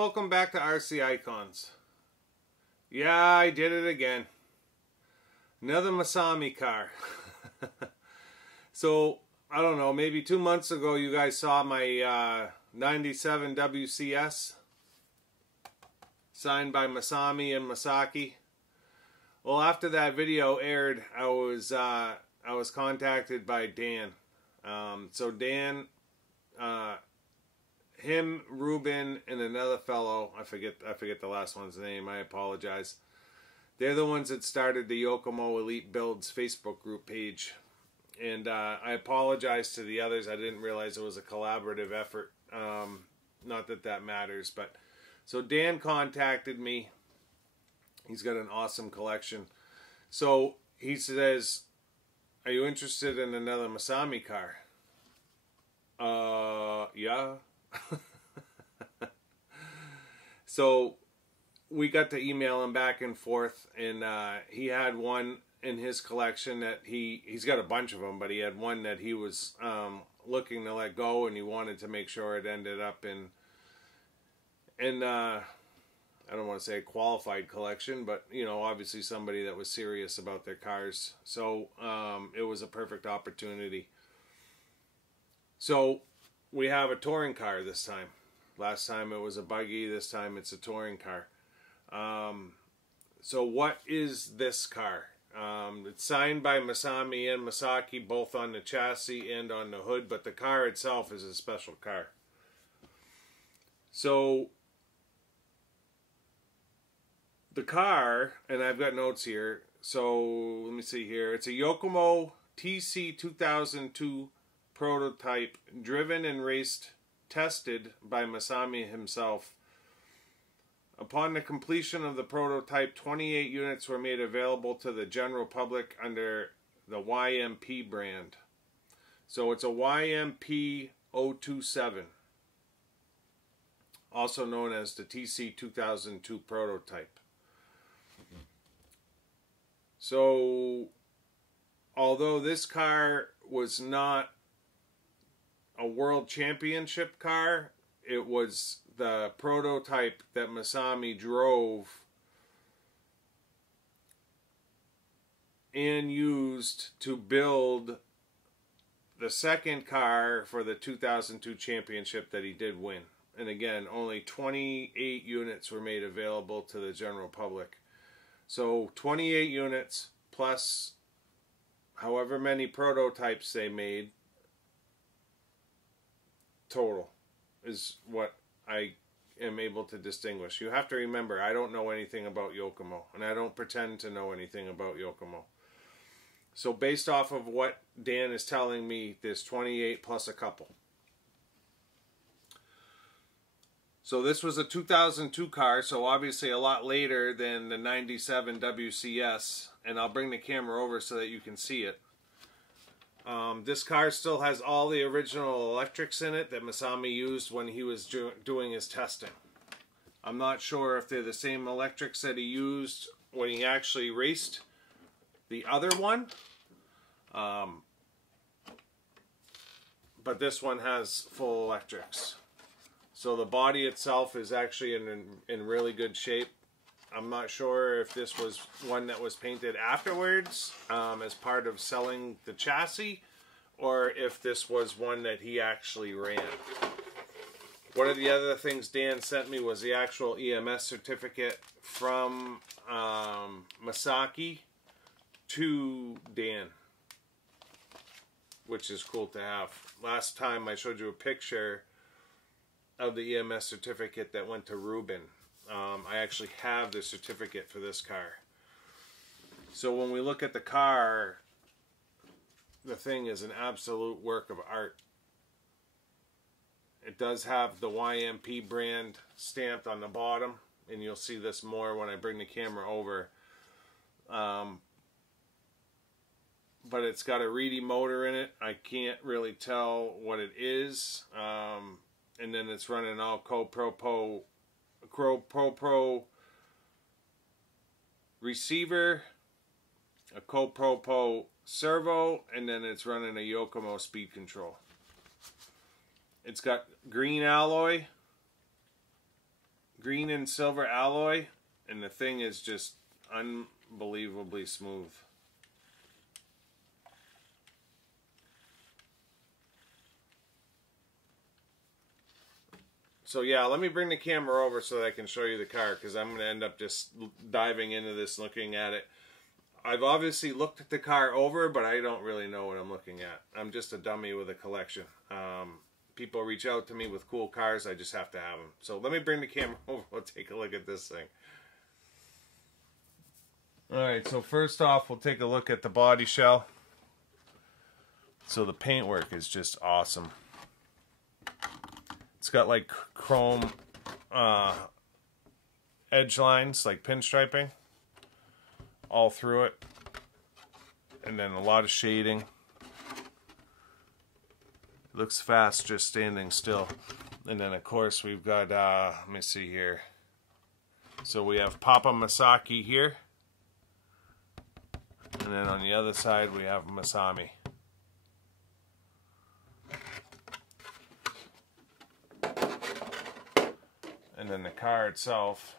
welcome back to RC Icons. Yeah, I did it again. Another Masami car. So, I don't know, maybe 2 months ago you guys saw my 97 WCS signed by Masami and Masaki. Well, after that video aired, I was contacted by Dan. So Dan, him, Ruben, and another fellow, I forget the last one's name, I apologize. They're the ones that started the Yokomo Elite Builds Facebook group page. And I apologize to the others. I didn't realize it was a collaborative effort. Not that that matters, but so Dan contacted me. He's got an awesome collection. So he says, "Are you interested in another Masami car?" Yeah. So we got to email him back and forth, and he had one in his collection that he's got a bunch of them, but he had one that he was looking to let go, and he wanted to make sure it ended up in I don't want to say a qualified collection, but you know, obviously somebody that was serious about their cars. So it was a perfect opportunity. So we have a touring car this time. Last time it was a buggy, this time it's a touring car. So what is this car? It's signed by Masami and Masaki, both on the chassis and on the hood, but the car itself is a special car. So the car, and I've got notes here, so let me see here. It's a Yokomo TC 2002 prototype, driven and raced, tested by Masami himself. Upon the completion of the prototype, 28 units were made available to the general public under the YMP brand. So it's a YMP 027, also known as the TC 2002 prototype. So, although this car was not a world championship car, it was the prototype that Masami drove and used to build the second car for the 2002 championship that he did win. And again, only 28 units were made available to the general public. So 28 units plus however many prototypes they made total is what I am able to distinguish. You have to remember, I don't know anything about Yokomo, and I don't pretend to know anything about Yokomo. So based off of what Dan is telling me, there's 28 plus a couple. So this was a 2002 car, so obviously a lot later than the 97 WCS, and I'll bring the camera over so that you can see it. This car still has all the original electrics in it that Masami used when he was doing his testing. I'm not sure if they're the same electrics that he used when he actually raced the other one. But this one has full electrics. So the body itself is actually in really good shape. I'm not sure if this was one that was painted afterwards as part of selling the chassis, or if this was one that he actually ran. One of the other things Dan sent me was the actual EMS certificate from Masaki to Dan, which is cool to have. Last time I showed you a picture of the EMS certificate that went to Ruben. I actually have the certificate for this car. So when we look at the car, the thing is an absolute work of art. It does have the YMP brand stamped on the bottom, and you'll see this more when I bring the camera over. But it's got a Reedy motor in it. I can't really tell what it is. And then it's running all Pro receiver, a Pro servo, and then it's running a Yokomo speed control. It's got green alloy, green and silver alloy, and the thing is just unbelievably smooth. So yeah, let me bring the camera over so that I can show you the car, because I'm going to end up just diving into this, looking at it. I've obviously looked at the car over, but I don't really know what I'm looking at. I'm just a dummy with a collection. People reach out to me with cool cars, I just have to have them. So let me bring the camera over, we'll take a look at this thing. Alright, so first off, we'll take a look at the body shell. So the paintwork is just awesome. It's got like chrome edge lines, like pinstriping, all through it. And then a lot of shading. It looks fast just standing still. And then of course we've got, let me see here. So we have Papa Masaki here. And then on the other side we have Masami. And then the car itself,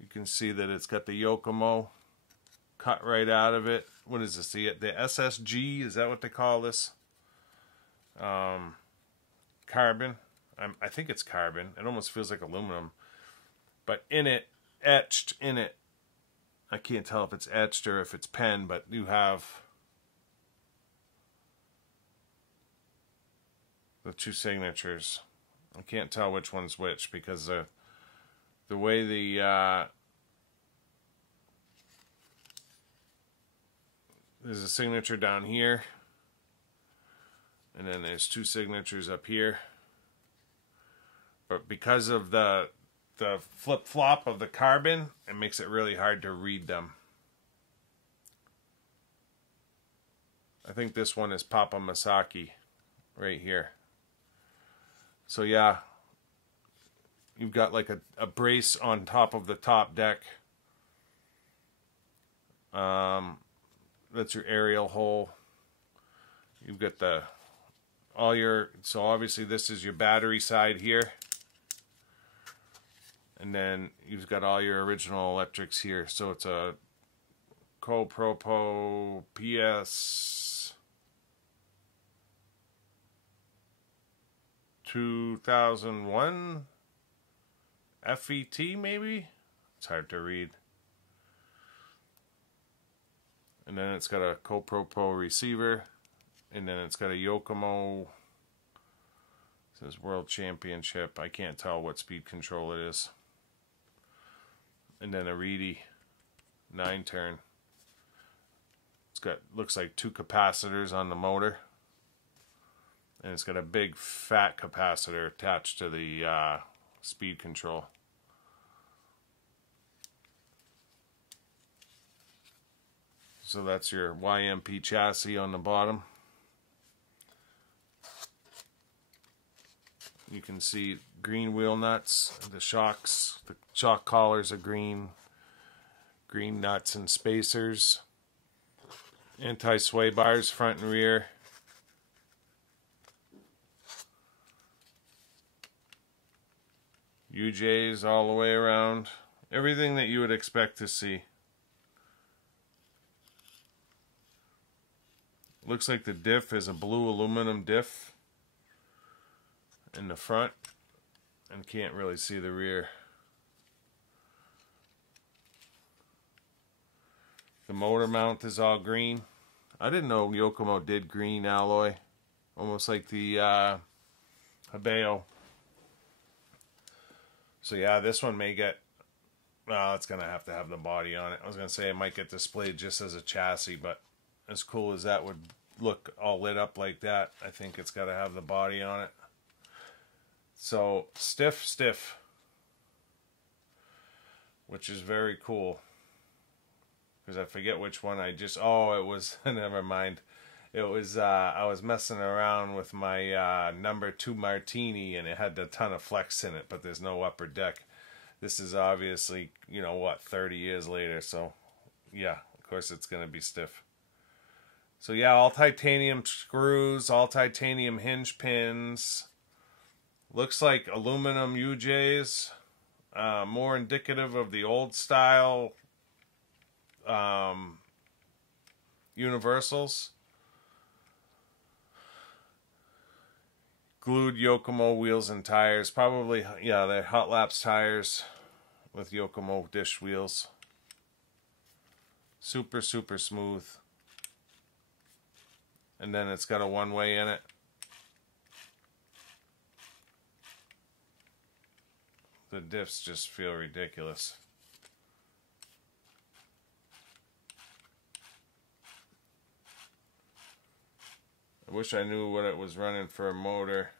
you can see that it's got the Yokomo cut right out of it. What is this? The SSG, is that what they call this? Carbon. I think it's carbon. It almost feels like aluminum. But in it, etched in it, I can't tell if it's etched or if it's pen, but you have the two signatures. I can't tell which one's which because the way there's a signature down here, and then there's two signatures up here. But because of the flip-flop of the carbon, it makes it really hard to read them. I think this one is Papa Masaki right here. So yeah, you've got like a brace on top of the top deck. That's your aerial hole. You've got so obviously this is your battery side here. And then you've got all your original electrics here. So it's a Co-Propo PS 2001 FET maybe? It's hard to read. And then it's got a Co-Propo receiver. And then it's got a Yokomo. It says World Championship. I can't tell what speed control it is. And then a Reedy 9-turn. It's got, looks like two capacitors on the motor. And it's got a big fat capacitor attached to the speed control. So that's your YMP chassis on the bottom. You can see green wheel nuts, the shocks, the shock collars are green, green nuts and spacers, anti-sway bars front and rear. UJs all the way around. Everything that you would expect to see. Looks like the diff is a blue aluminum diff in the front, and can't really see the rear. The motor mount is all green. I didn't know Yokomo did green alloy, almost like the Habeo. So yeah, this one may get, well, it's gonna have to have the body on it. I was gonna say it might get displayed just as a chassis, but as cool as that would look all lit up like that, I think it's got to have the body on it. So stiff, which is very cool, because I forget which one I just, oh, it was, never mind. It was, I was messing around with my number 2 Martini, and it had a ton of flex in it, but there's no upper deck. This is obviously, you know what, 30 years later, so yeah, of course it's going to be stiff. So yeah, all titanium screws, all titanium hinge pins, Looks like aluminum UJs, more indicative of the old style universals. Glued Yokomo wheels and tires. Probably, yeah, they're Hot Laps tires with Yokomo dish wheels. Super, super smooth. And then it's got a one-way in it. The diffs just feel ridiculous. I wish I knew what it was running for a motor.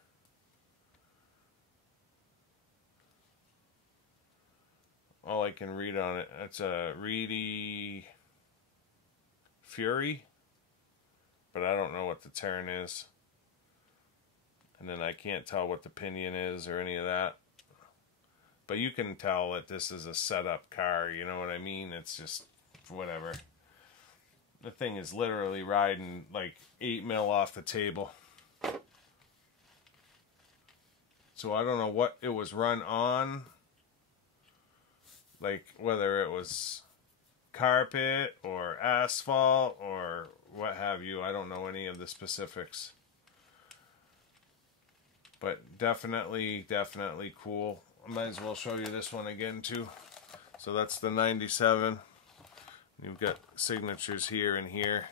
All I can read on it, it's a Reedy Fury, but I don't know what the turn is. And then I can't tell what the pinion is or any of that. But you can tell that this is a setup car, you know what I mean? It's just whatever. The thing is literally riding like 8 mil off the table. So I don't know what it was run on. Like whether it was carpet or asphalt or what have you. I don't know any of the specifics. But definitely cool. I might as well show you this one again too. So that's the 97. You've got signatures here and here.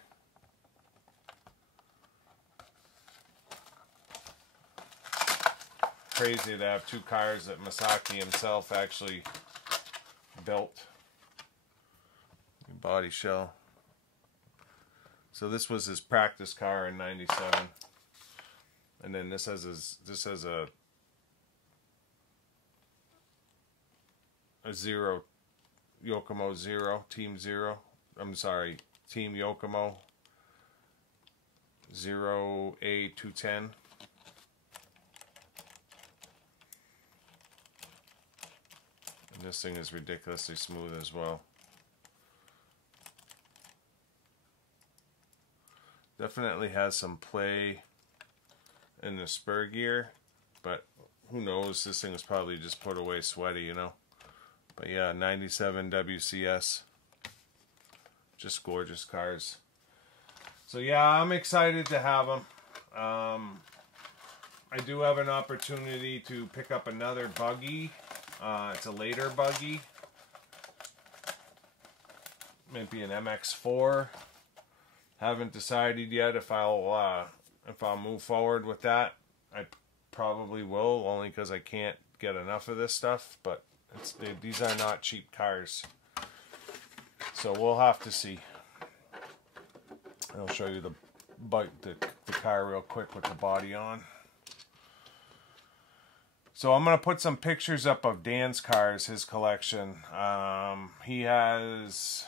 Crazy to have two cars that Masami himself actually built. Body shell. So this was his practice car in 97. And then this has a zero, Yokomo Zero, Team Zero. I'm sorry, Team Yokomo 0A210. And this thing is ridiculously smooth as well. Definitely has some play in the spur gear, but who knows, this thing was probably just put away sweaty, you know. But yeah, 97 WCS. Just gorgeous cars. So yeah, I'm excited to have them. I do have an opportunity to pick up another buggy. It's a later buggy. Maybe an MX-4. Haven't decided yet if I'll move forward with that. I probably will, only because I can't get enough of this stuff. But these are not cheap cars, so we'll have to see. I'll show you the car real quick with the body on. So I'm gonna put some pictures up of Dan's cars, his collection. He has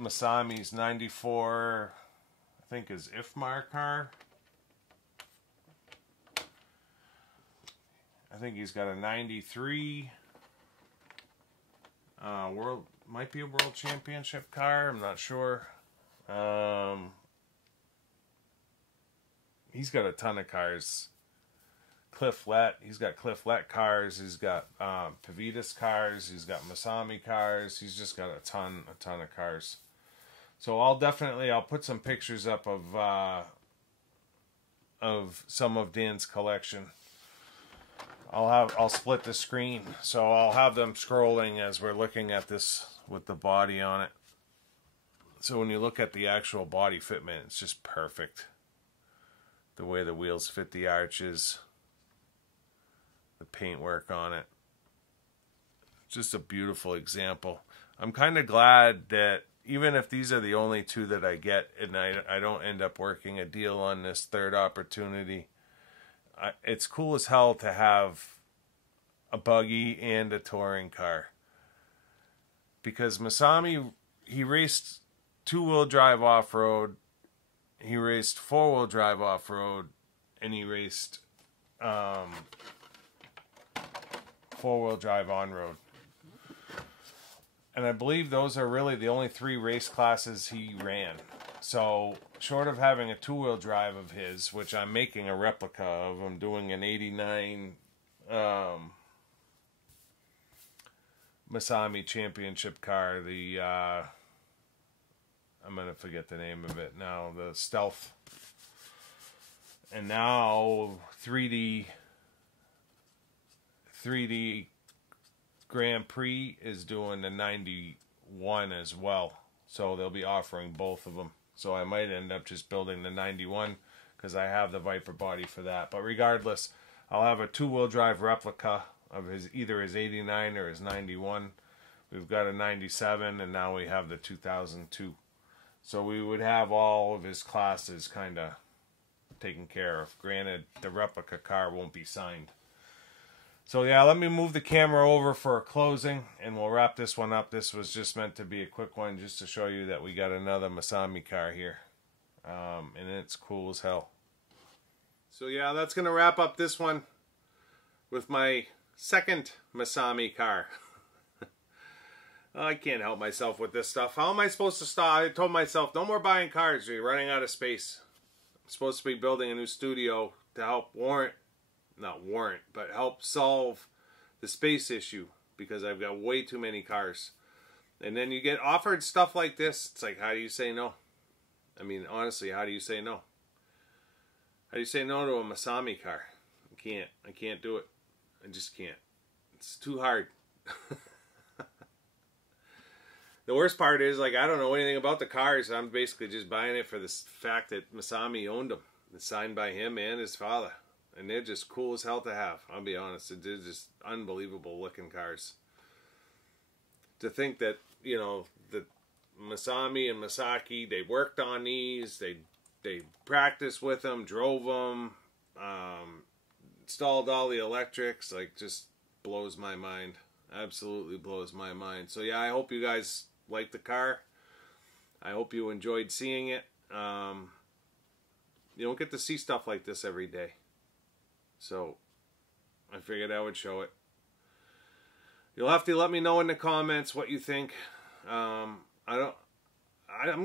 Masami's 94, I think his IFMAR car. I think he's got a 93 might be a world championship car, I'm not sure. He's got a ton of cars. He's got Cliff Lett cars, he's got Pavitas cars, he's got Masami cars, he's just got a ton of cars. So I'll put some pictures up of some of Dan's collection. I'll split the screen, so I'll have them scrolling as we're looking at this with the body on it. So when you look at the actual body fitment, it's just perfect. The way the wheels fit the arches, the paintwork on it. Just a beautiful example. I'm kind of glad that even if these are the only two that I get and I don't end up working a deal on this third opportunity, it's cool as hell to have a buggy and a touring car. Because Masami, he raced two-wheel drive off-road, he raced four-wheel drive off-road, and he raced four-wheel drive on-road. And I believe those are really the only three race classes he ran. So short of having a two-wheel drive of his, which I'm making a replica of, I'm doing an 89 Masami championship car, the I'm gonna forget the name of it now, the Stealth. And now 3D Grand Prix is doing the 91 as well, so they'll be offering both of them. So I might end up just building the 91 because I have the Viper body for that. But regardless, I'll have a two-wheel drive replica of either his 89 or his 91. We've got a 97, and now we have the 2002. So we would have all of his classes kind of taken care of. Granted, the replica car won't be signed. So yeah, let me move the camera over for a closing, and we'll wrap this one up. This was just meant to be a quick one, just to show you that we got another Masami car here. And it's cool as hell. So yeah, that's going to wrap up this one with my second Masami car. I can't help myself with this stuff. How am I supposed to stop? I told myself, no more buying cars. You're running out of space. I'm supposed to be building a new studio to help help solve the space issue, because I've got way too many cars. And then you get offered stuff like this. It's like, how do you say no? I mean, honestly, how do you say no? How do you say no to a Masami car? I can't do it. I just can't. It's too hard. The worst part is, like, I don't know anything about the cars. I'm basically just buying it for the fact that Masami owned them. It's signed by him and his father. And they're just cool as hell to have. I'll be honest. They're just unbelievable looking cars. To think that, you know, the Masami and Masaki, they worked on these. They practiced with them, drove them, installed all the electrics. Like, just blows my mind. Absolutely blows my mind. So yeah, I hope you guys like the car. I hope you enjoyed seeing it. You don't get to see stuff like this every day. So I figured I would show it. You'll have to let me know in the comments what you think. I'm gonna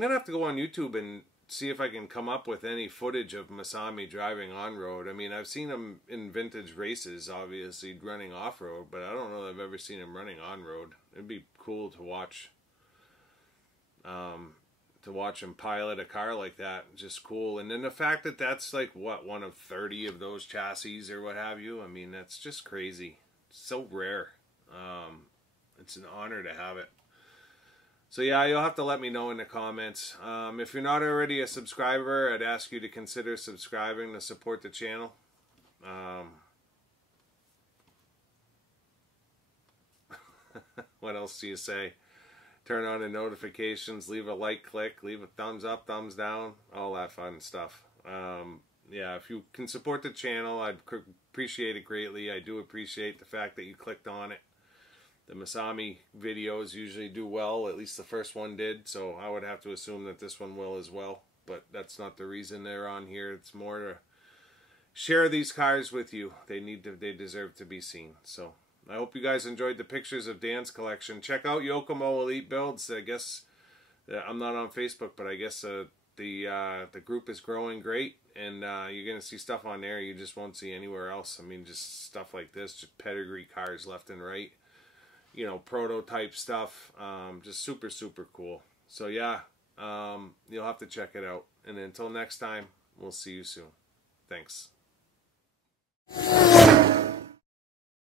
have to go on YouTube and see if I can come up with any footage of Masami driving on road. I mean, I've seen him in vintage races, obviously running off road, but I don't know that I've ever seen him running on road. It'd be cool to watch. To watch him pilot a car like that, just cool. And then the fact that that's like, what, one of 30 of those chassis or what have you. I mean, that's just crazy. It's so rare. It's an honor to have it. So yeah, you'll have to let me know in the comments. If you're not already a subscriber, I'd ask you to consider subscribing to support the channel. What else do you say? Turn on the notifications, leave a like, click, leave a thumbs up, thumbs down, all that fun stuff. Yeah, if you can support the channel, I'd appreciate it greatly. I do appreciate the fact that you clicked on it. The Masami videos usually do well, at least the first one did, so I would have to assume that this one will as well. But that's not the reason they're on here. It's more to share these cars with you. They deserve to be seen. So I hope you guys enjoyed the pictures of Dan's collection. Check out Yokomo Elite Builds. I guess I'm not on Facebook, but I guess the group is growing great, and you're gonna see stuff on there you just won't see anywhere else. I mean, just stuff like this, just pedigree cars left and right. You know, prototype stuff. Just super, super cool. So yeah, you'll have to check it out. And until next time, we'll see you soon. Thanks.